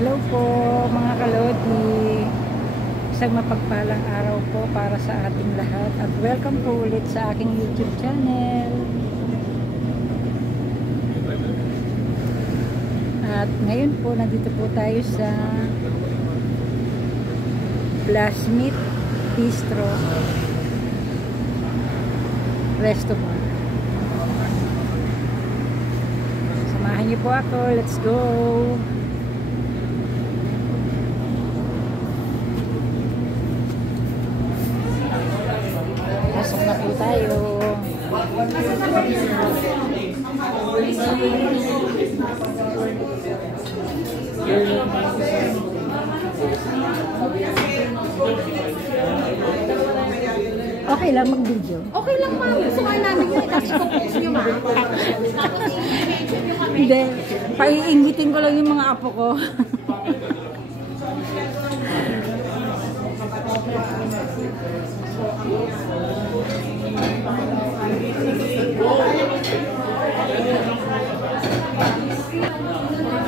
Hello po mga kalodi. Isang mapagpalang araw po para sa ating lahat at welcome po ulit sa aking YouTube channel. At ngayon po nandito po tayo sa Blasmeat Bistro Restaurant. Samahan niyo po ako. Let's go! Pasok na po tayo. Okay lang mag-video. Okay lang, ma'am. Gusto nga namin yun. Tapos focus nyo, ma'am. Hindi. Paiingitin ko lang yung mga apo ko.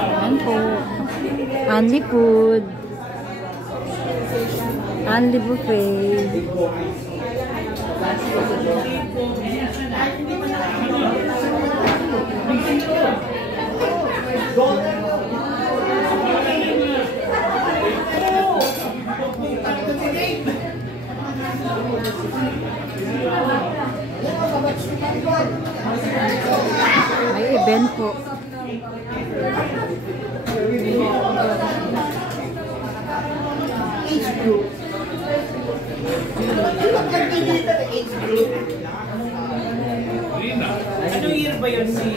Ayan po. Only food. Only buffet. May event po. Age group. Age group. Anong year ba yun si...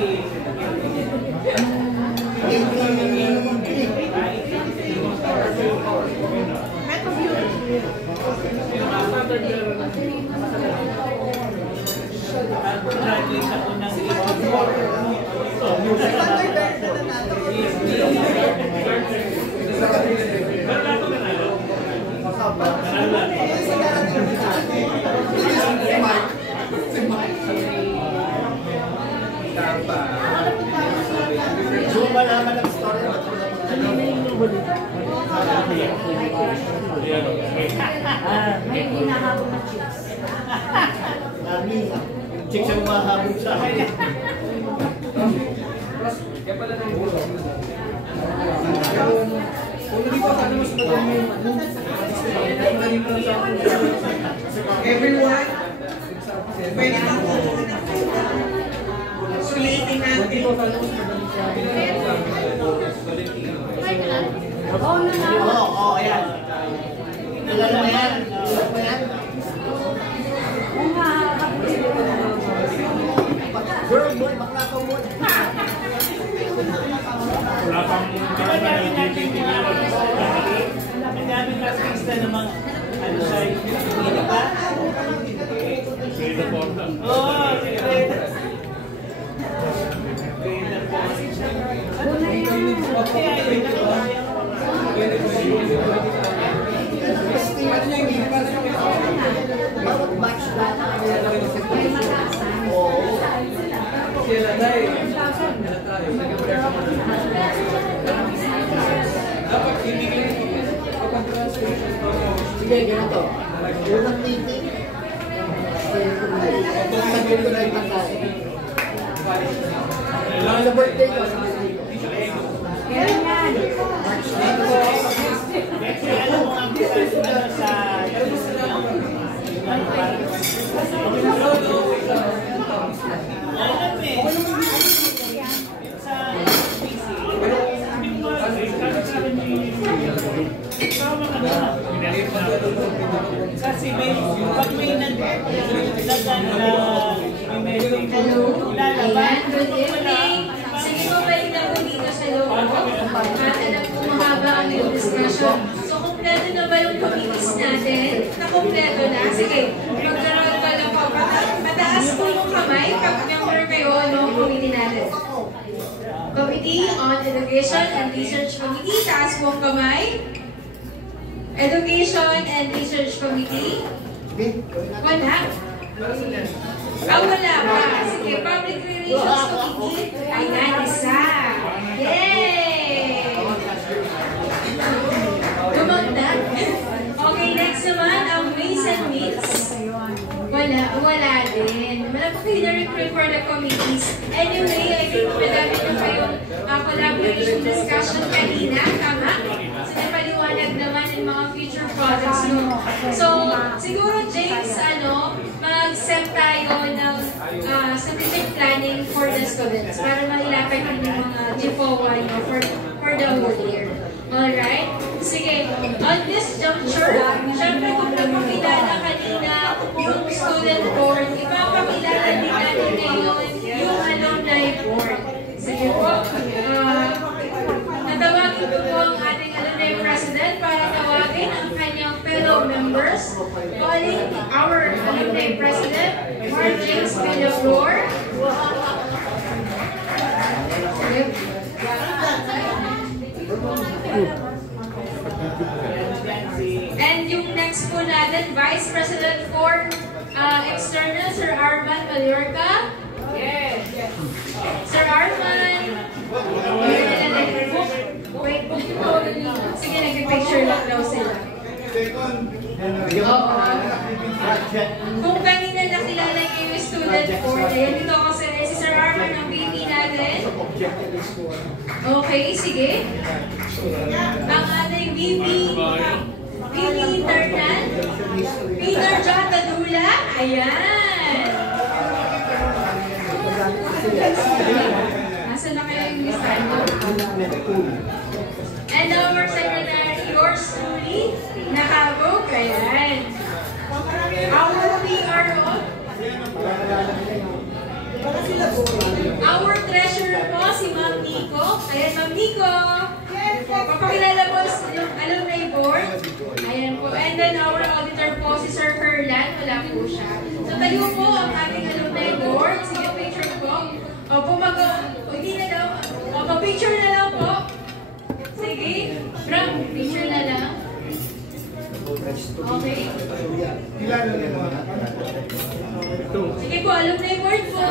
Graduate ako ng So, malaman ang story na May hinahabol na chicks. Dami. Chicks ang mahabol sa akin. Everyone, pwede na po sulitin natin. Oo, ayan. Ilan mo yan? Ilan mo yan? Girl, boy, bakla ka mo. Ang daming classmates na namang ano siya, hindi ba? Oo, Bawat batch na. Sige, ganito. Unang meeting. Sagot ko na yung pagkain. Sa birthday ko, sa birthday ko. Kailan yan? March 9. alam mo ang ano sa... Alam eh. Sa PC. Kasi may pag may Ayan, good evening. Sige po, balik na po dito sa loob. At alam po mahaba ang yung discussion. So, kompleto na ba yung committees natin? Na-kompleto na? Sige, magkaroon ka lang po. Pataas po yung kamay pag member kayo ng committee natin. Committee on Education and Research Committee, taas po ang kamay. Education and Research Committee. Wala. Wala pa. Sige, Public Relations Committee. Ayan, isa. Yay! kayo na-recruit for the committees. Anyway, I think madami na kayong collaboration discussion kanina, tama? So, napaliwanag naman yung mga future projects nyo. So, siguro, James, mag-set tayo ng strategic planning for the students para mailapit yung mga GFOA nyo for the whole year. Alright? Sige, on this juncture, syempre kung napakilala kanina yung student board, ipapakilala din natin ngayon yung alumni board. Sige po, natawagin ko po ang ating alumni president para tawagin ang kanyang fellow members. Calling our alumni president, Mark James Villaflor. And yung next po natin, Vice President for External, Sir Arman Mallorca. Yes. Sir Arman. Wait. Sige, nag-picture lang daw sila. Kung kanina nakilala niyo yung student board, ayan dito kasi si Sir Arman ang VP natin. Okay, sige. Ang ating VP internal, Peter John Tadula. Ayan. Nasa na kaya yung listahan ko? And our secretary, yours truly, nakabog. Ayan. Our PRO, our treasurer po, si Ma'am Nico. Ayan, Ma'am Nico. Papakilala po yung alumni board. Ayan po. And then our auditor po, si Sir Herlan. Wala po siya. So tayo po ang ating alumni board. Sige, picture po. Opo, hindi na daw. Opo, picture na lang po. Sige. Bram, picture na lang. Okay. Sige po, alumni board po.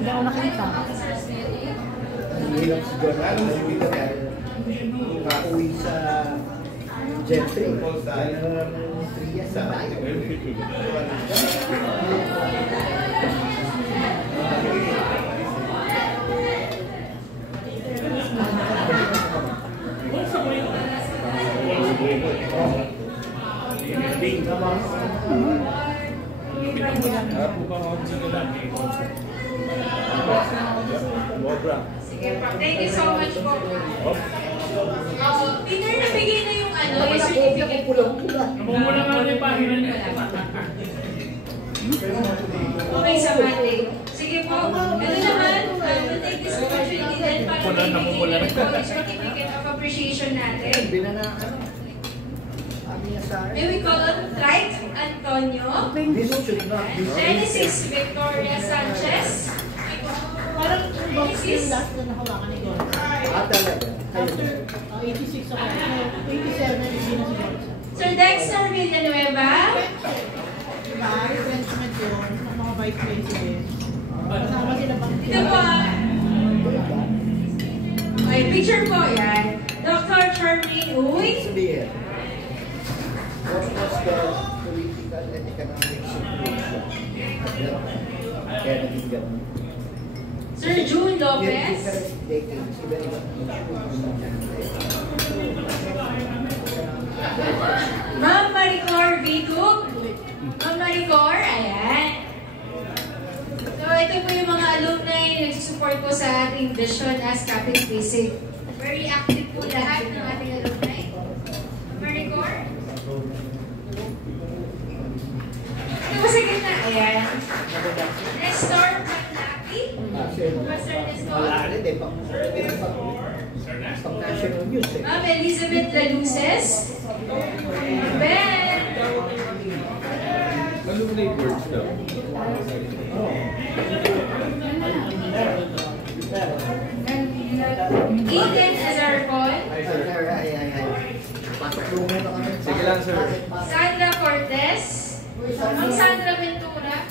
Hindi ako nakita. Hirap siguro. Pauwi sa Jet 3. 3 years sa tayo. Sige, thank you so much po. Peter, nabigay na yung yung certificate. Namumula nga yung pahina niya. Okay, sa Monday. Sige po. Ito naman, we'll take this opportunity din para maibigay yung certificate of appreciation natin. May we call on Trite Antonio, Genesis Victoria Sanchez, Genesis Sir Dexter Villanueva, ito po. Okay, picture po yan. Dr. Charmaine Uy. What was the political and economic situation? Sir June Lopez. Ma'am Maricor Vico. Ma'am Maricor, ayan. So, ito po yung mga alumni na nagsusupport po sa ating vision as Captain Basic. Very active po lahat ng ating alumni. Maricor. Ito sa gitna, ayan. Nestor Matlaki. Professor Nestor. Ma'am Elizabeth Laluces. Ben. Alumni boards daw. Eden Azarcon. Sige lang, sir. Sandra Cortez. Ma'am Sandra Ventura.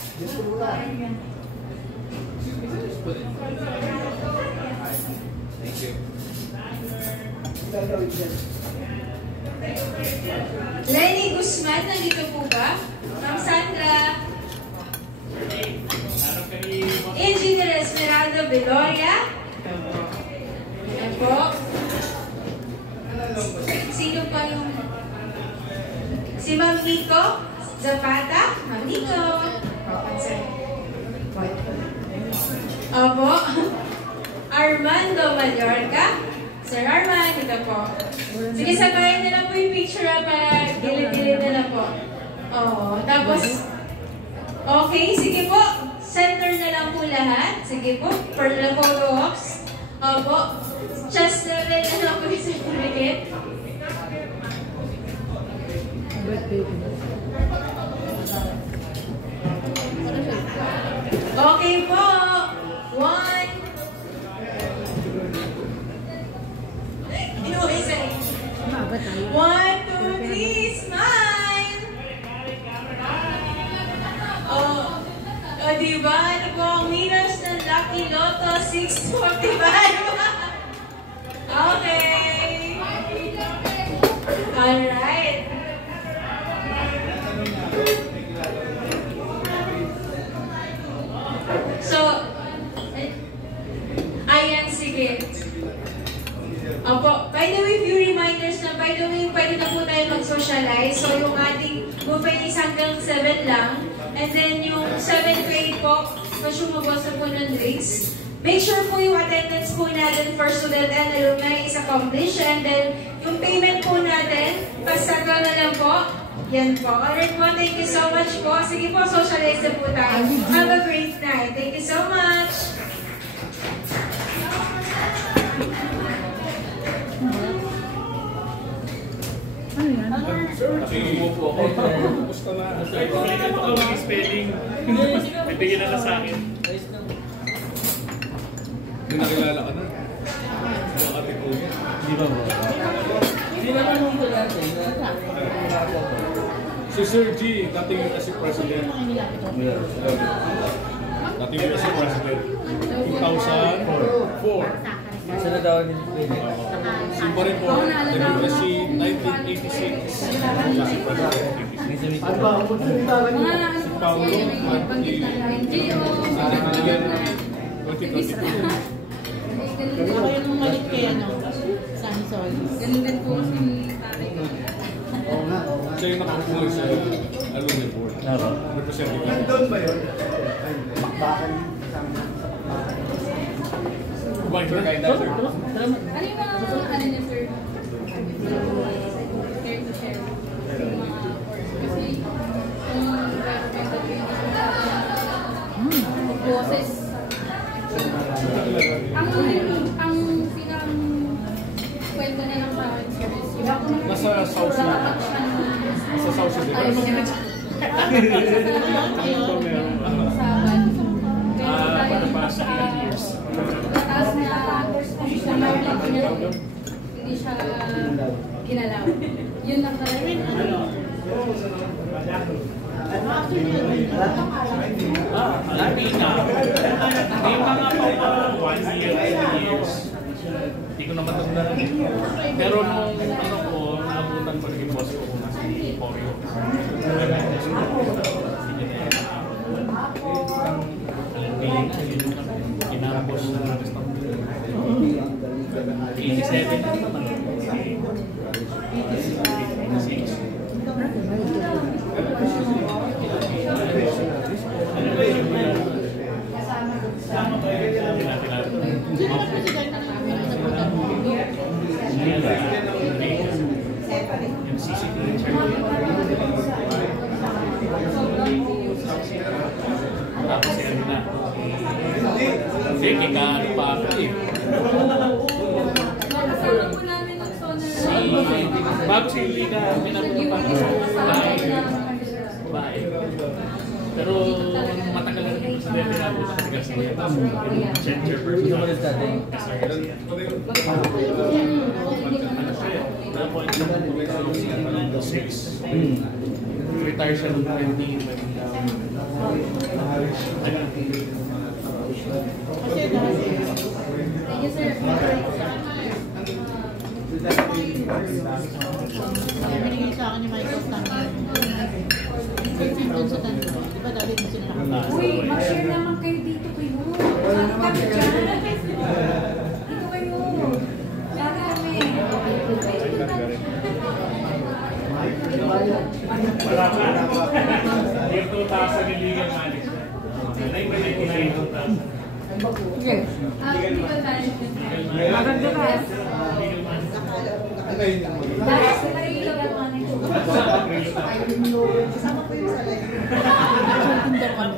Thank you. Lenny Guzman, nandito po ba? Ma'am Sandra. Engineer Esmeralda Veloria. Ayan po. Sino pa yung... Si Ma'am Nico Zapata. Ma'am Nico. Opo. Armando Mallorca. Sir Armand, ito po. Sige, sabayan na lang po yung picture para gilid-gilid na lang po. Oo. Tapos, okay, sige po. Center na lang po lahat. Sige po. For the photo ops. Opo. Just level na lang po yung certificate. Okay po. 1. Umabot tayo. 1, 2, 3, smile! Oh, diba? Ano po ang winners ng Lucky Lotto 645? Okay! Alright! So, ayan, sige. Opo, by the way, few reminders na, by the way, pwede na po tayo mag-socialize. So, yung ating buffet is hanggang 7 lang. And then, yung 7 to 8 po, masumabos na po ng drinks. Make sure po yung attendance po natin for student and alumni is accomplished. And then, yung payment po natin, pasagal na lang po. Yan po. Alright po, thank you so much po. Sige po, socialize na po tayo. Have a great night. Thank you so much. Ano yan? Nakikinig po ako. Kumusta na? Kailan ko mag-spelling? Bibigyan na lang sa akin. Hindi nakilala ka na. Nakati po. Di ba mo? Si Sir G, dating yun si President. Dating yun si President. 2004. Isa na daw ni Pwede. Simpo rin po. WSC 1986. Siya si President. Ano ba? Si Paulo. Ako yung umalit kay Samson. Ganun din po si tatay ko. Siya yung nakakuha sa alumni board. Representing ka. Nandun ba yun? Bakbakan. Kumain ka kahit na, sir. Ano yung mga ano niya, sir? Care to share. Yung mga course. Kasi yung boses. Ang silang kwento niya lang sa akin, sir. Nasa South Sea. Nasa South Sea, di ba? Mataas na position na hindi siya ginalaw. Yun lang talaga. Lati na. May mga pa 1 year, 2 years. Hindi ko na matandaan. Pero nung ano ko, naabutan ko naging boss ko kung nasa Oreo. Kinapos na restaurant. 87 na naman. 86. Tapos yan na. Hindi, kikaano pa ako eh. Kasama po namin ng sonar. Bago si Lina, pinapunta pa ako sa bahay. Pero matagal na rin sa dati na po sa Garcia. Chairperson na sa Garcia. Ano siya? 6. Retire siya noong 20. Thank you, sir. Binigay sa akin yung Michael Stanley. Doon sa tanto. Di ba dati din sila nakapagod? Uy, mag-share naman kayo dito kayo. Saan kami dyan? Dito kayo. Saan kami? Wala pa. Yung 2,000 illegal malis. Nanay ko na yung 2,000. Sige. Maganda ka. Dahil sa narinig ang mga nito. Kasama ko yung sa live.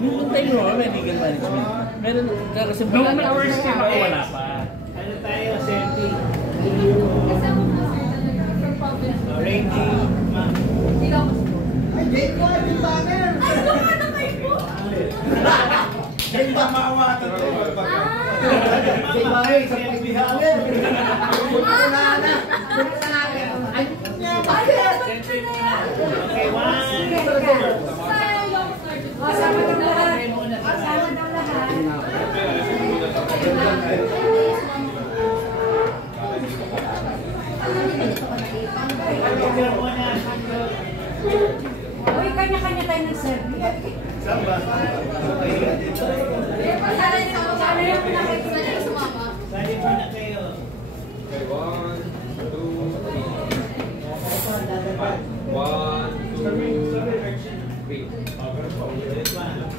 Puntay mo, may legal management. Meron kasi Nung nag-first ka ba, wala pa. Ano tayo, selfie? Kasama mo sir talaga from province. Rating, ma'am. Ay, Jake ko, ay, yung banner. Ay, doon na kayo po! Jake ba maawatan to? Jake ba kayo, sa pagbihalir. Ay, Selfie mo na. Okay, one. sayang, sir. Kasama daw lahat. Kasama daw lahat. Uy, kanya-kanya tayo ng survey. Sana yung pinakita niya sumama. Sali mo na kayo. Okay, 1, 2, 3.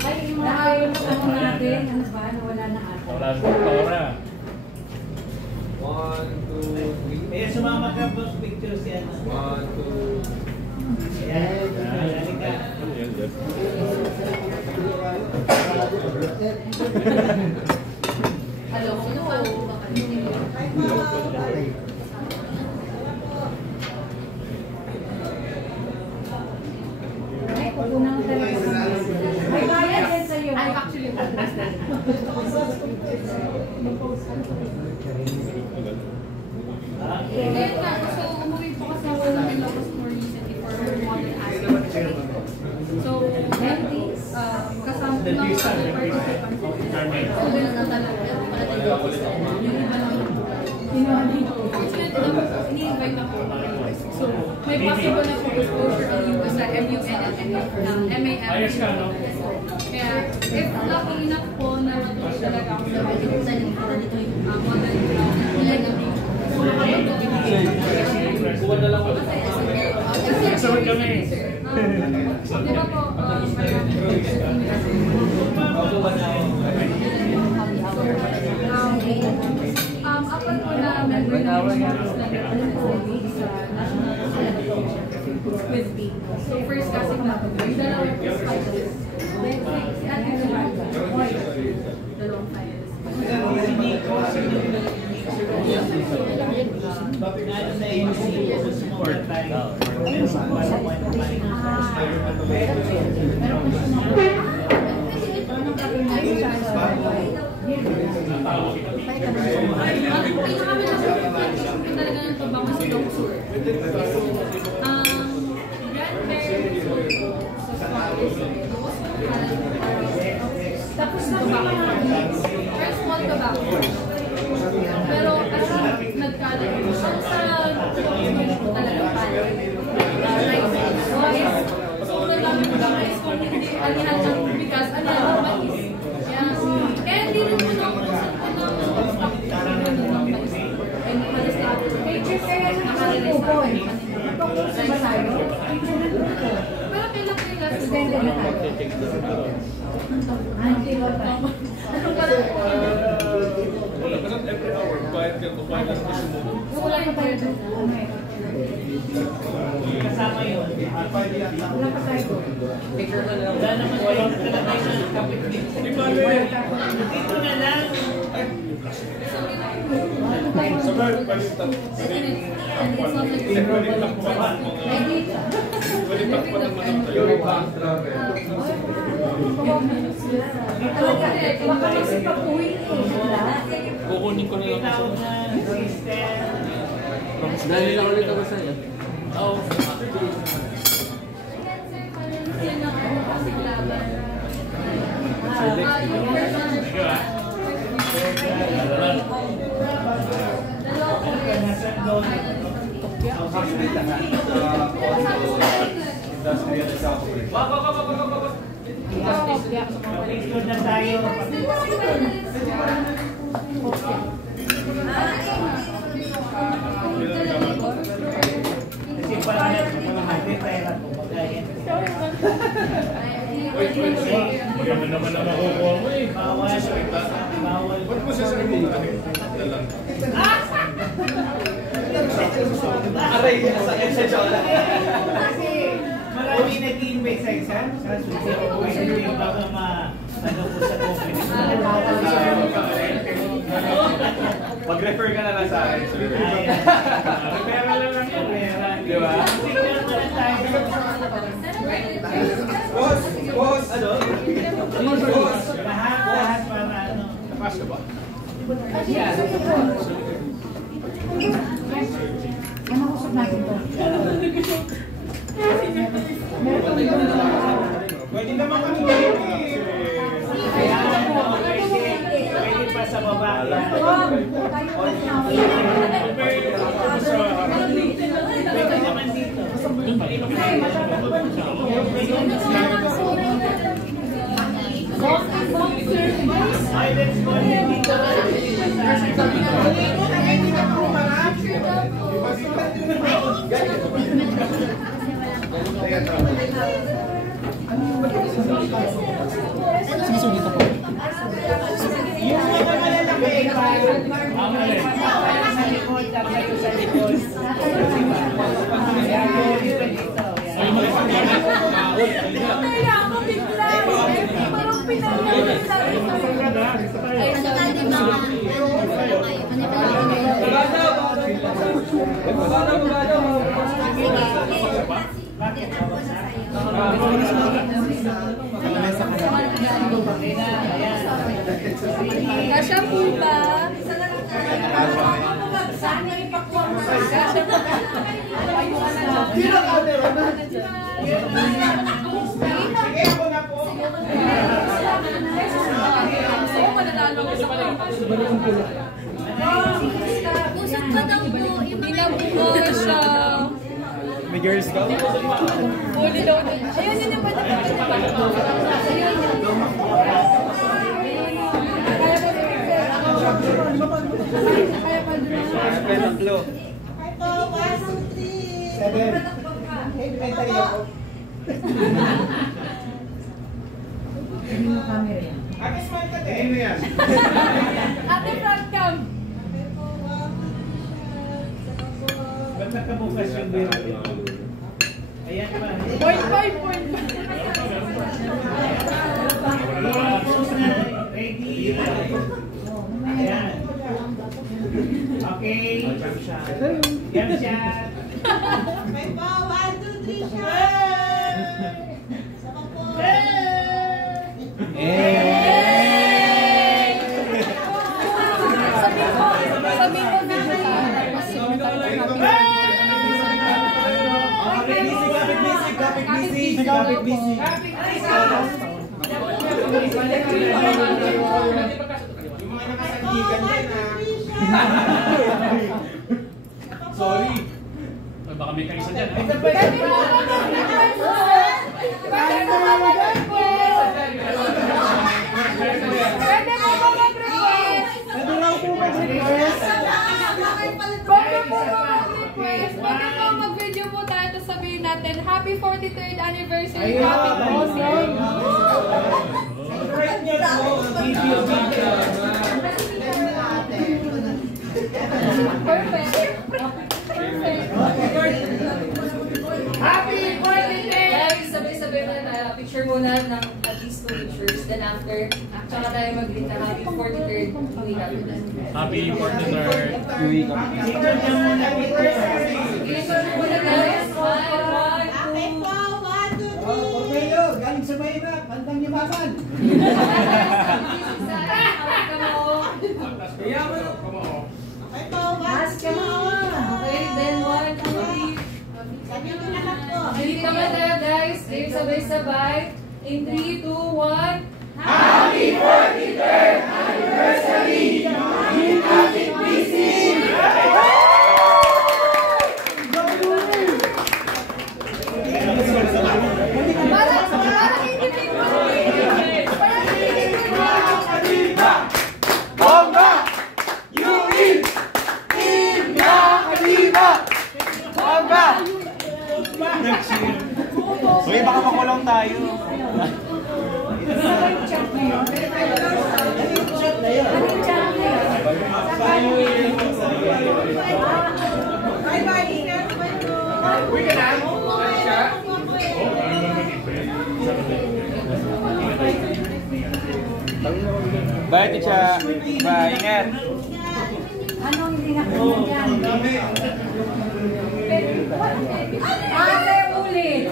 Ay, yung mga ayun sa ano natin, ano ba, nawala na ata. Wala sa doktora. 1, 2, 3. Kaya sumama ka po sa picture si ano. 1, 2. Ayan, halika. Hello, sino ba kayo? Ay, kukunan ko talaga sa mga. May bayad din sa'yo. Ay, actually, Ngayon nga, so umuwi po kasi ako sa Ilocos more recently for modern aspect. So, kasama ko lang sa other participants. Students na talaga. Yung iba lang. Fortunately naman po, ini-invite ako. So, may possible na po exposure ang yung sa MUN at MAM. Ayos ka, no? Kaya, if lucky enough po na matuloy talaga ako sa modern Kuha na lang ako. Kasunod kami. Di ba po, apat po na member na with me. So first kasi yung dalawang finalists. At yung dalawang finalists. Talaga ng tubang sa Longsur. Tapos na first small tobacco. Pero kasi nagkalat. Ang sa Longsur po talaga pala. So nagamit ko lang is kung hindi alihan ng bigas, alihan ng mais. Kaya hindi rin po na ako stock pero kailan nila Wala ka lang every hour. Bayad ka kung bayad ka gusto mo. Wala pa tayo doon. Kasama yun. Wala pa tayo doon. Wala naman kayo na kapit dito. Di ba, Dito na lang. sabay, palitan. Pwede takpan mo. Pwede takpan ng manok tayo. Baka kasi pag-uwi Kukunin ko na lang Tawag ako. na sister. Dahil lang ulit ako sa'yo. Oh. Picture na tayo. Kasi pala natin pera po. Wait. Maganda naman ang makukuha mo eh. Bawal. Ba't mo sasabihin? Aray, sa exercise. Kasi marami nag-i-invest sa exam. Sa susunod, baka ano po sa conference. Mag-refer ka na lang sa akin, sir. Pera lang yan. Di ba? Tingnan mo lang tayo. Boss! Ano? Boss! Lahat para ano. Nakas ka ba? Ano usap natin to? Pwede naman kami Pwede pa sa baba. Pwede naman dito. Ay, let's go dito. Sinisugito po. Yung mga malalaki, sa likod, tayo sa likod. Kasya po ba? Sana ipakuha mo. Kasya po ba? Sino camera na? Sige, ako na po. Usap ka daw po. Hindi na po siya. May girls ka? Fully loaded. Ayun, yun yung pwede. Pen and blue. 7. 8 tayo ako. Ate, smile ka din. Ano yan? Ate front cam. Ba't nakabukas yung biro? Ayan pa. Point. Ready? Ayan. Okay. Yan siya. May pa, 1, 2, 3, shot! Saka po. Kapit busy. Yung mga nakasandigan yan Sorry. Ay, baka may kaisa dyan. Pwede raw po mag-request. Mag-video po tayo, tapos sabihin natin, Happy 43rd Anniversary! Ayun. Happy Awesome! Right niyo po. Video. Perfect! Happy 43rd! Guys, sabay-sabay muna tayo. Picture muna ng at least 2 pictures. Then after, tsaka tayo mag-greet na happy 43rd week after that. Happy 43rd. Picture niyo muna. Picture muna guys. 1, 1, Okay po, 1, 2, 3. Okay yun. Galing sa mahirap. Bandang yaman. Okay po, 1, 2, 3. Okay, then 1, 2, 3. Sabi ko na lang po. Greet naman tayo guys. Game sabay-sabay. In 3, 2, 1. Happy 43rd anniversary! Happy busy! Uy ka na? Siya? Bye, Ticha. Bye, ingat. Ano hindi na po yan? Ate, ulit!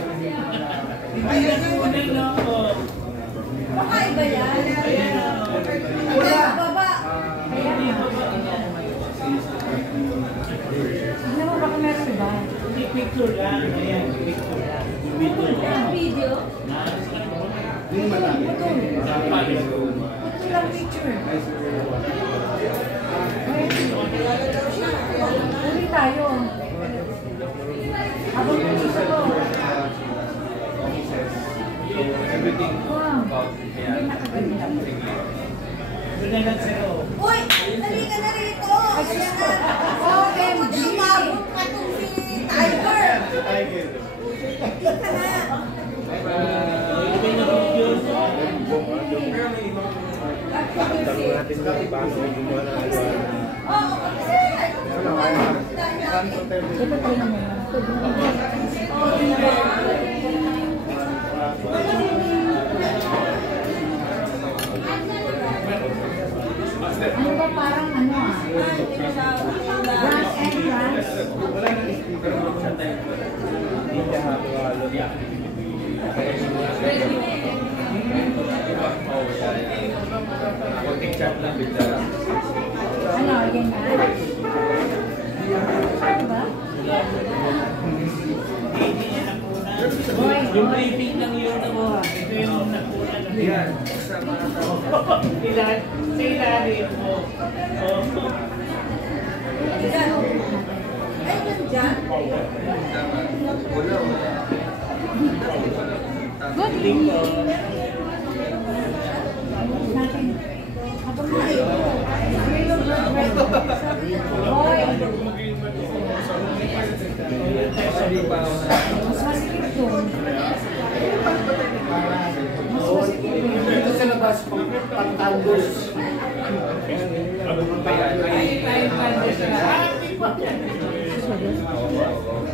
Baka iba yan? Wala! Baba! Hindi mo baka meron iba? Picture lang. Ayan, picture lang. Video? Ito lang picture. Uli tayo. Habang nandito ko. Wow. Hindi nakaganda. Uy! Dali ka na rito! OMG! Umabot ka itong si Tiger! Hindi ka na! Oo, kasi! Ito tayo mo. Ano ba parang ano ah? Branch entrance? Ano, yan na? Diba? Yung briefing lang yun ako ha. Ito yung nakuna lang. Yan. Sa ilalim mo. Ay, nandyan? Good evening. Natin. Habang tayo. Hoy. Mas masikip doon. Mas masikip doon. Dito sa labas, pang-tandos.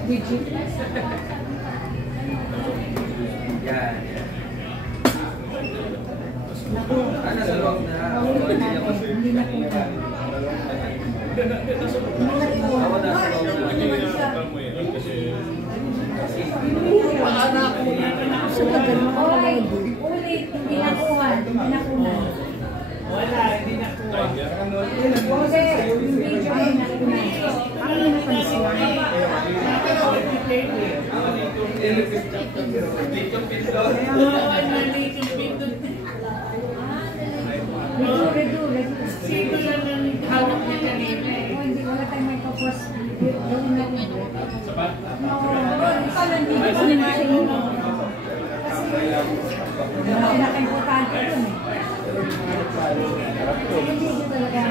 Digit. Naku. Hindi na po. Ulit, hindi nakuha. Hindi nakuha. Wala, hindi nakuha. Kasi yung video ay nakuha. Ang napansin. Sino lang ang hawak niya kanina eh. Hindi, wala tayong may kapos. Gawin natin. Kasi pinaka-importante yun eh. Hindi ito talaga.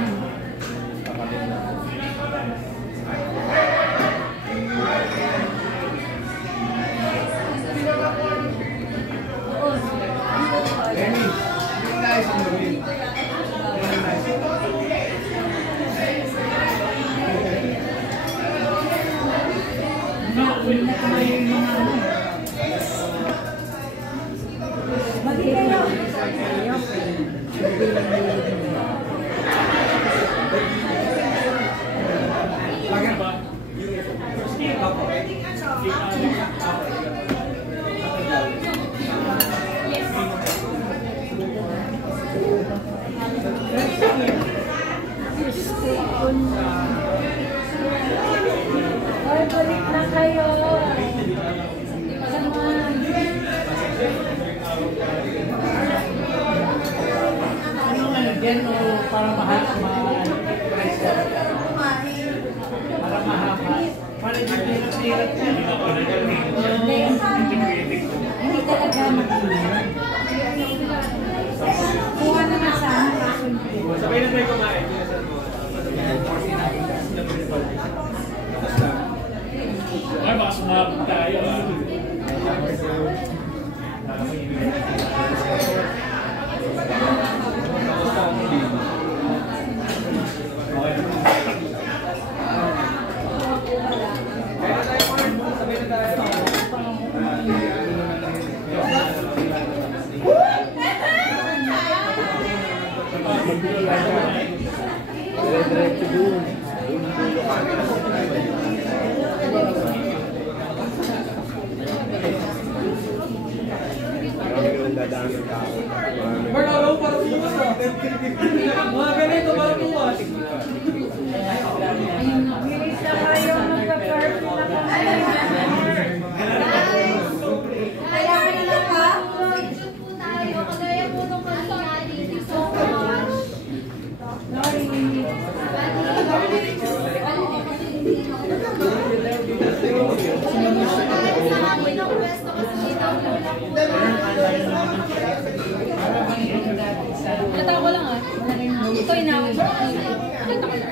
Ay, balik na kayo. Diyan o para mahaba. Para mahaba. Para hirap siya. Hindi talaga mag-iwan. Kuha naman sana. Sabay na tayo kumain. Ay, baka sumabog tayo ah. Dire-diretso doon. Mga ganito ba buwas? Bilis na kayo magpa-party na kami. Kailangan na lang ba? Picture po tayo. Kagaya po nung kanina. Thank you so much. Natawa ko lang ah. Ito inawin mo. Nakita ko lang.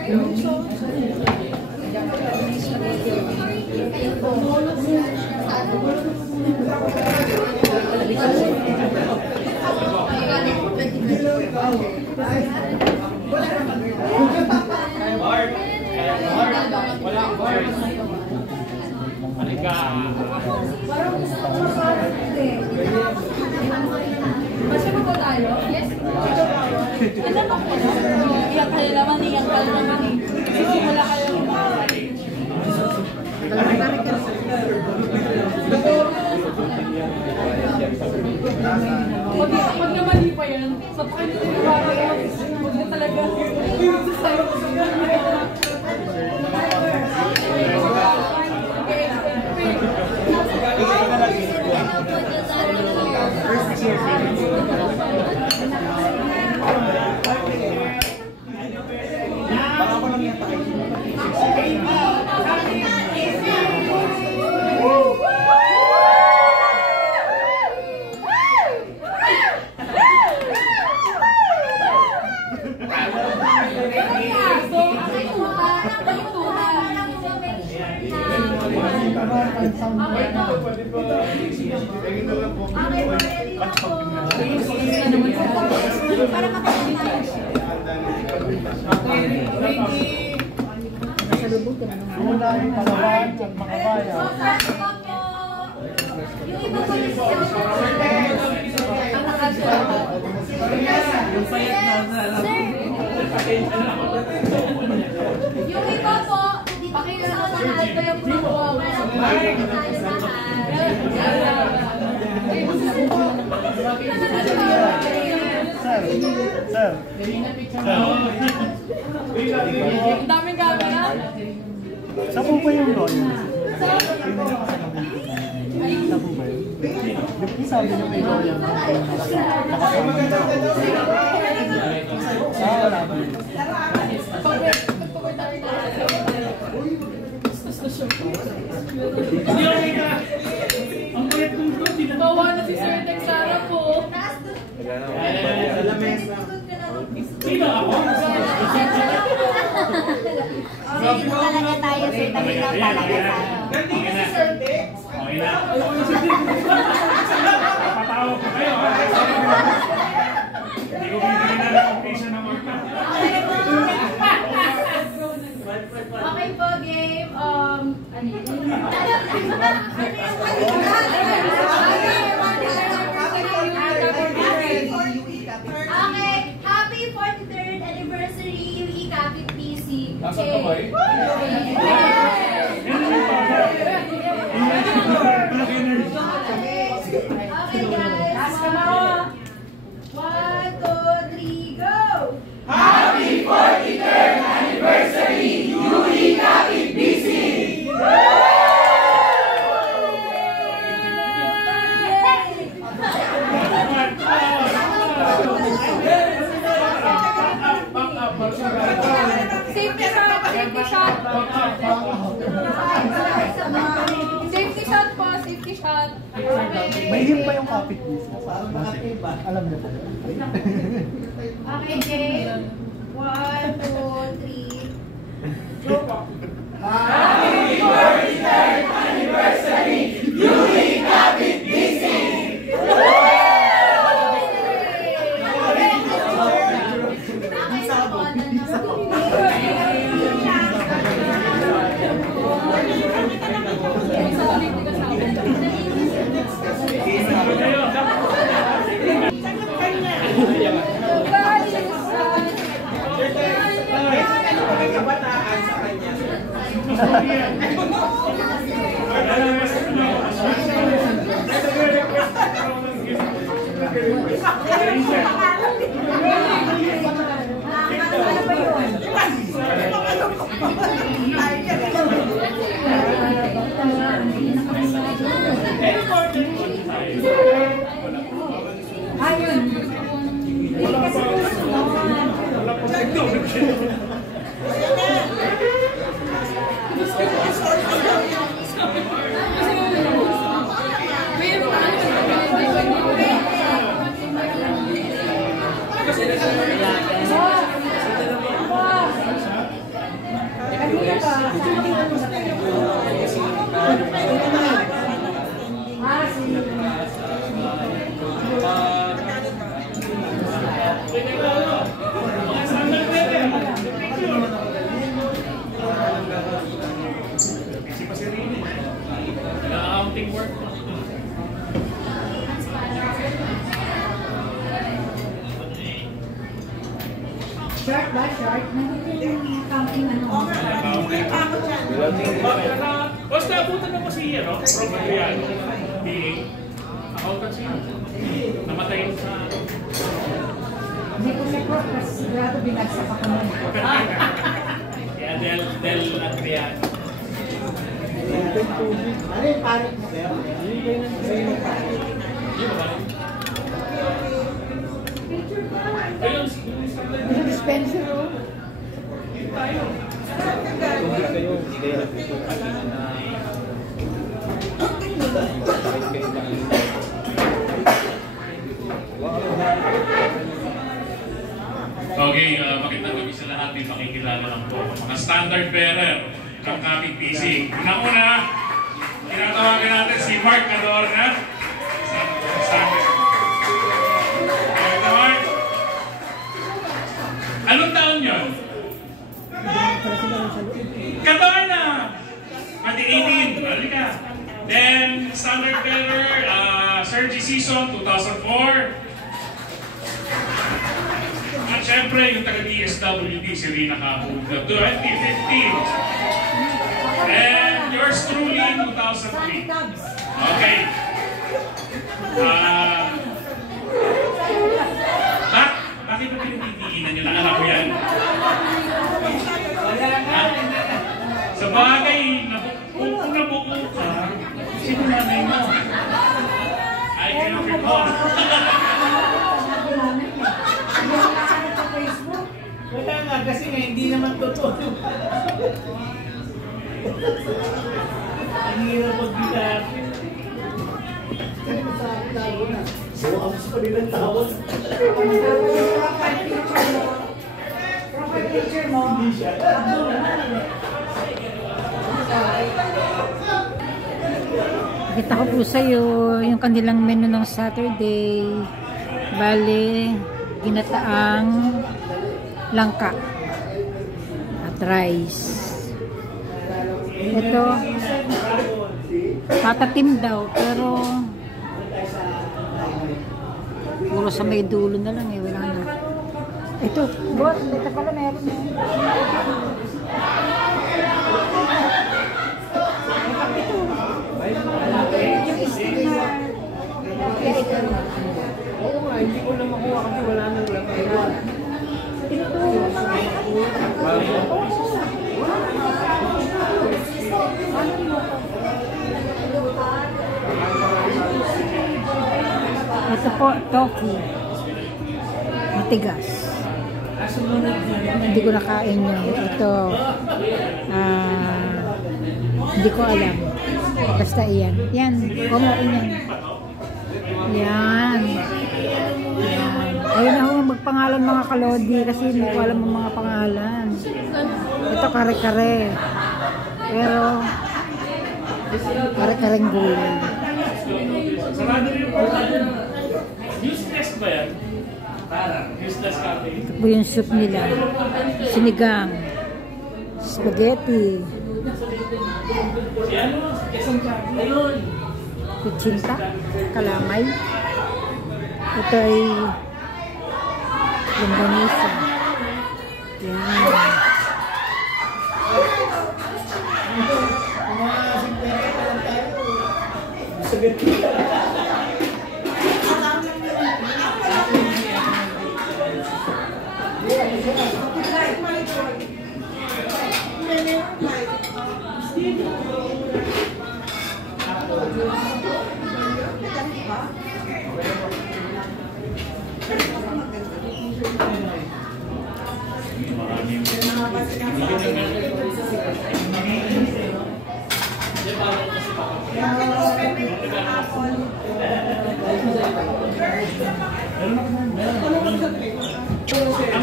Masya mo po tayo? Yes. Ano ba po? Iyak kayo naman, iyak kayo naman. Wala kayo naman. Pag namali pa yan, sa pakita nila parang huwag na talaga. Sasayo ko sa kanya. Muna yung Palawan at Makabaya. Yung iba po yung yung iba po, hindi pa kayo sa lahat pa yung mga po. Parang tayo Sir. Ang daming camera. Saan po ba yung lawyer? Saan po ba yun? Di sabi niyo may lawyer na nakasama niyo. Wala ba yun? Bawa na si Sir Texara po. Sino ako? Sige na talaga tayo, sir. Tabi na talaga tayo. Nandito si Sir Dex. Okay na. Papatawa ko kayo ha. Hindi ko bibigyan na ng completion ng orca. Okay po, game. Ano yun? Okay, happy 43rd anniversary UE Capit PC. Nasaan ka ba eh? Okay guys, 1, 2, 3, go! Happy 43rd anniversary, UE Capit BC! Safety shot, safety shot. Safety shot po, safety shot. May him pa yung kapit business. Alam niyo po. Okay, game. 1, 2, 3. Go po. Happy 43rd anniversary, UE Capit BC! Bye! Shark ba? Shark? Nandito yung camping ano? Basta abutan na mo si Robert Riano, PA. Accountancy. Namatayin sa... Hindi ko sekot, kasi sigurado binagsak ako nun. Kaya Del Adriano. Ano yung parang mo? Ayun, Dispenser oh. okay, magandang gabi sa lahat. May pakikilala lang po. Mga standard bearer ng Kapit PC. Una-una, tinatawagan natin si Mark Adorna. Standard. Mark. Anong taon yun? Katawan na! 2018. Halika. Then, standard bearer, Sergi Season, 2004. At syempre, yung taga-DSWD, si Rina Kapug, 2015. And yours truly, 2003. Okay. Bakit ba pinagtigilan nyo? Alam ko yan. Sa bagay, kung nabuko ka, sino nanay mo? I cannot recall. Wala nga, kasi nga hindi naman totoo. Ang hirap magbigapin. Bukas pa rin ang tawag. Profile picture mo. Hindi siya. Kita ko po sa'yo yung kanilang menu ng Saturday. Bale, ginataang langka at rice. Ito, patatim daw, pero puro sa may dulo na lang eh, wala na. Ito, boss, ito pala meron eh. Oo nga, hindi ko na makuha kasi wala nang laman. Ito po, tofu. Matigas. Hindi ko nakain yun. Ito, hindi ko alam. Basta iyan. Yan, kumain yan. Yan. Yan. Ayun ako magpangalan mga kalodi kasi hindi ko alam ang mga pangalan. Ito kare-kare. Pero kare-kareng gulay. Useless ba yan? Parang useless coffee. Ito po yung soup nila. Sinigang. Spaghetti. Kutsinta. Kalamay. Ito ay longganisa. Yan.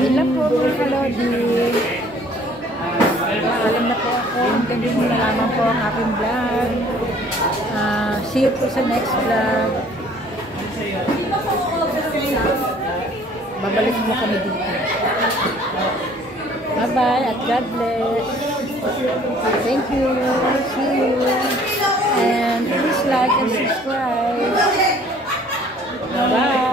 Yun lang po mga kalodi. Alam na po ako. Hanggang din na lamang po ang aking vlog. See you po sa next vlog. Babalik mo kami dito. Bye-bye at God bless. Thank you. See you. And please like and subscribe. Bye.